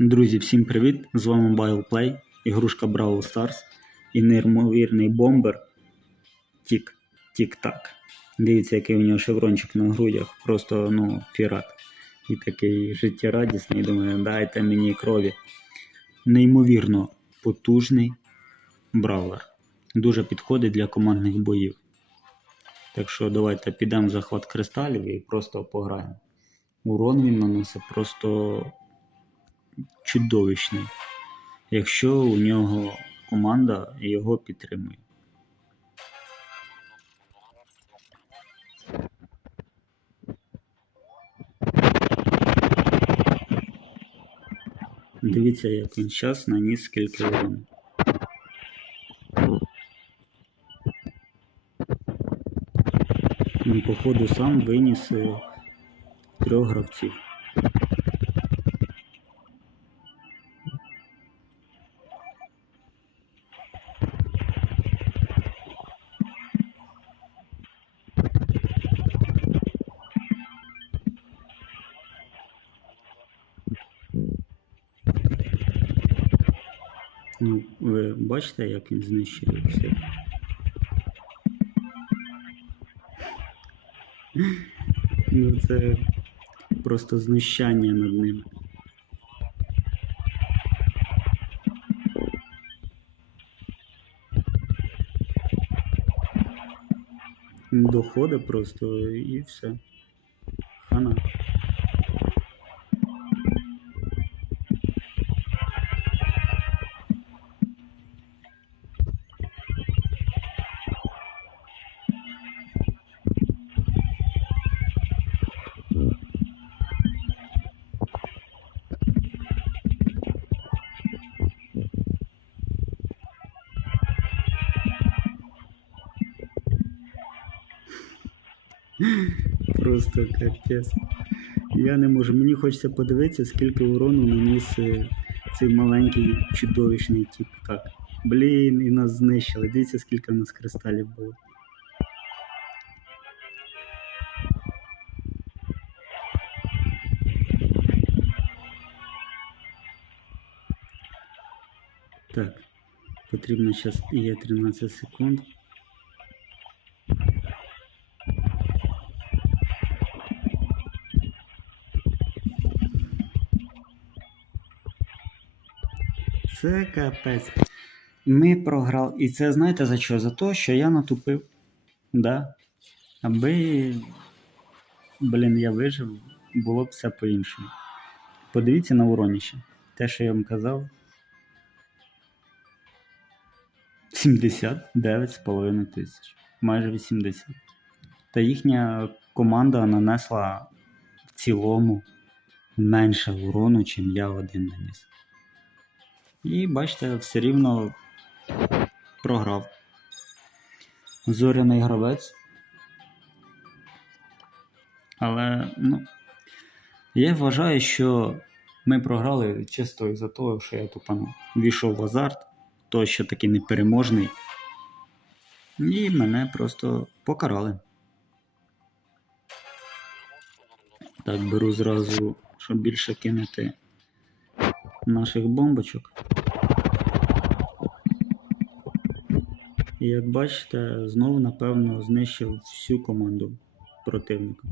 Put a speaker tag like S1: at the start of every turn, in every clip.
S1: Друзі, всім привіт! З вами BioPlay, ігрушка Brawl Stars і неймовірний бомбер Тік Тік-Так. Дивіться, який у нього шеврончик на грудях, просто ну, пірат. І такий життєрадісний, думаю, дайте мені крові. Неймовірно потужний бравлер. Дуже підходить для командних боїв. Так що давайте підемо в захват кристалів і просто пограємо. Урон він наносить просто чудовищний, якщо у нього команда його підтримує. Дивіться, як він зараз наніс скільки урону. Він, походу, сам виніс е, трьох гравців. Ну, ви бачите, як він знищує все? Ну, це просто знущання над ним. Доходить просто і все. Просто капець. Я не можу. Мені хочеться подивитися, скільки урону наніс е, цей маленький чудовищний тип. Так. Блін, і нас знищили. Дивіться, скільки в нас кристалів було. Так, потрібно зараз є 13 секунд. Це капець. Ми програли. І це знаєте за що? За те, що я натупив. Да. Аби, блін, я вижив, було б все по-іншому. Подивіться на уроніще. Те, що я вам казав. 79,5 тисяч. Майже 80. Та їхня команда нанесла в цілому менше урону, ніж я один наніс. І бачите, все рівно програв. Зоряний гравець. Але, ну, я вважаю, що ми програли чисто із-за того, що я тупанув. Війшов в азарт, той, що такий непереможний. І мене просто покарали. Так, беру зразу, щоб більше кинути наших бомбочок. І як бачите, знову, напевно, знищив всю команду противника.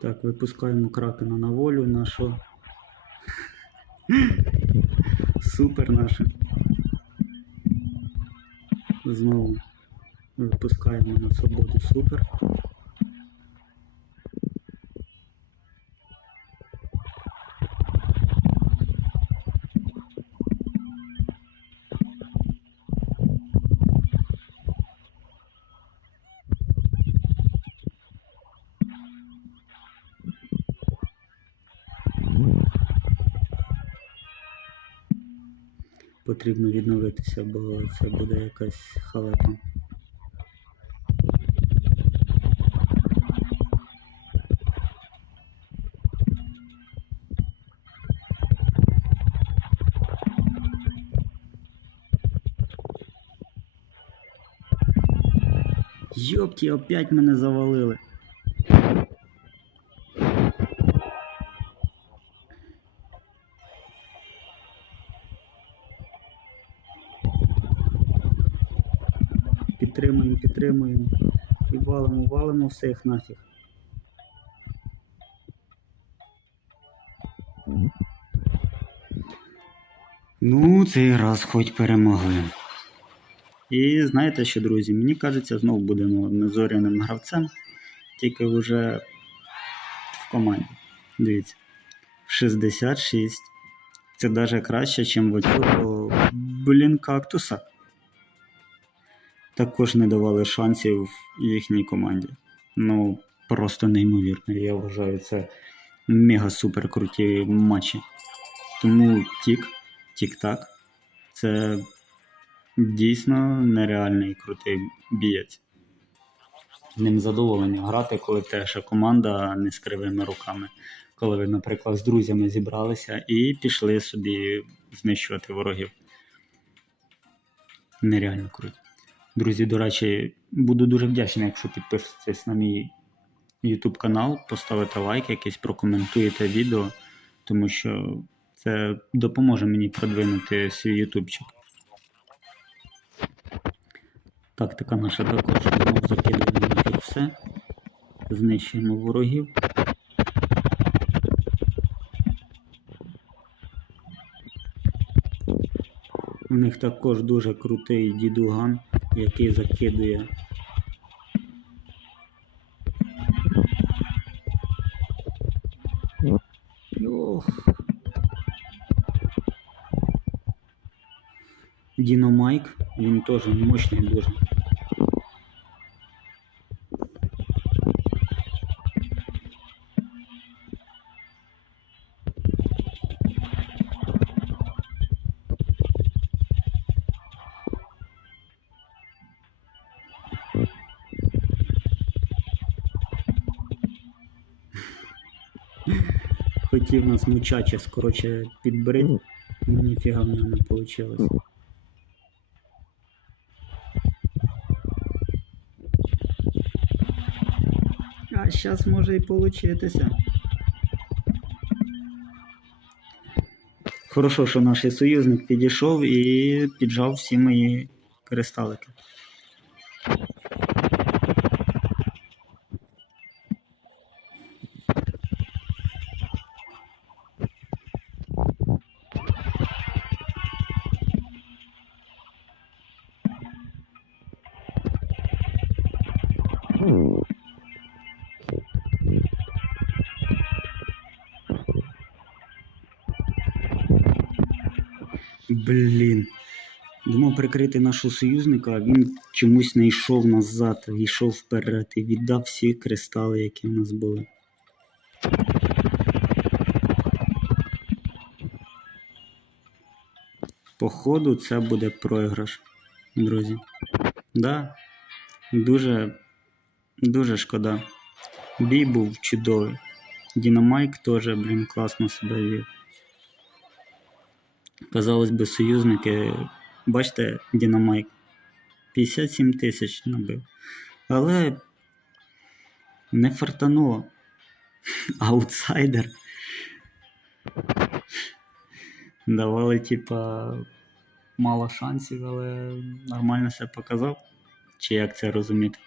S1: Так, випускаємо кракена на волю нашого. Супер наша. Знову випускаємо на свободу супер. потрібно відновитися, бо це буде якась халепа. Йопті, опять мене завалили. Підтримуємо, підтримуємо. І валимо, валимо всіх нафіг. Ну, цей раз хоч перемогли. І знаєте що, друзі, мені кажеться, знову будемо незоряним гравцем, тільки вже в команді. Дивіться. 66. Це навіть краще, ніж в оцього, блін, кактуса. Також не давали шансів їхній команді. Ну, просто неймовірно. Я вважаю, це мега супер круті матчі. Тому тік, тік-так. Це дійсно нереальний крутий бієць. Ним задоволення грати, коли теж команда не з кривими руками. Коли ви, наприклад, з друзями зібралися і пішли собі знищувати ворогів. Нереально круто. Друзі, до речі, буду дуже вдячний, якщо підпишетесь на мій YouTube канал, поставите лайк якийсь, прокоментуєте відео, тому що це допоможе мені продвинути свій ютубчик. Тактика наша також знову закидуємо все. Знищуємо ворогів. У них також дуже крутий дідуган, який закидує. Ох. Діномайк, він теж мощний дуже. Хотів нас мучаче скороче підбрить, але ніфіга в нього не вийшло. А зараз може і получитися. Хорошо, що наш союзник підійшов і піджав всі мої кристалики. Блін. Думав прикрити нашого союзника, а він чомусь не йшов назад, йшов вперед і віддав всі кристали, які в нас були. Походу, це буде програш, друзі. Да, дуже, дуже шкода. Бій був чудовий. Дінамайк теж, блін, класно себе вів. Казалось би, союзники, бачите, Дінамайк 57 тисяч набив. Але не фартануло. Аутсайдер. Давали, типа, мало шансів, але нормально все показав. Чи як це розуміти?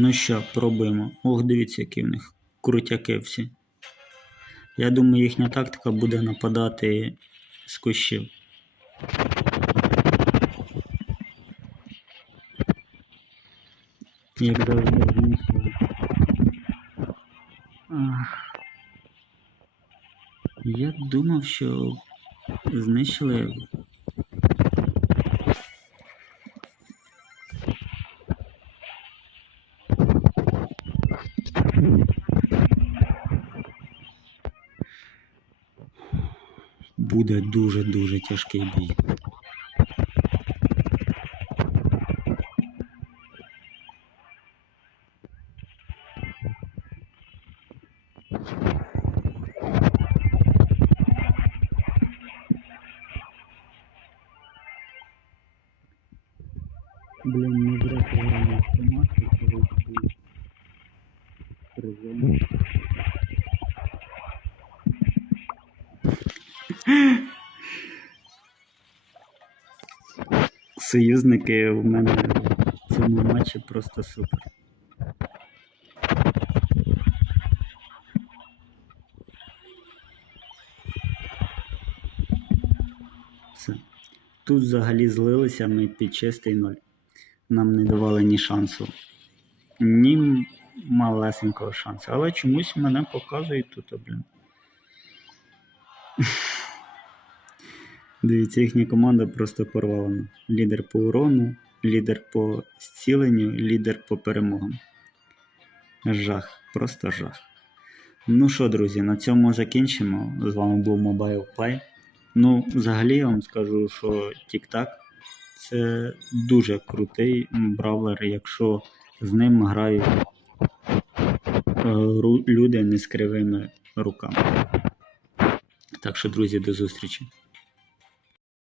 S1: Ну що, пробуємо. Ох, дивіться, які в них крутяки всі. Я думаю, їхня тактика буде нападати з кущів. Як завжди знищили. Я думав, що знищили буде дуже-дуже тяжкий бій. Блин, не зря автомат. Союзники в мене в цьому матчі просто супер. Все. Тут взагалі злилися ми під чистий ноль. Нам не давали ні шансу. Ні малесенького шансу. Але чомусь мене показують тут, блін. Дивіться, їхня команда просто порвана. Лідер по урону, лідер по зціленню, лідер по перемогам. Жах, просто жах. Ну що, друзі, на цьому закінчимо. З вами був Mobile Play. Ну, взагалі я вам скажу, що TikTok це дуже крутий бравлер, якщо з ним грають е, люди не з кривими руками. Так що, друзі, до зустрічі.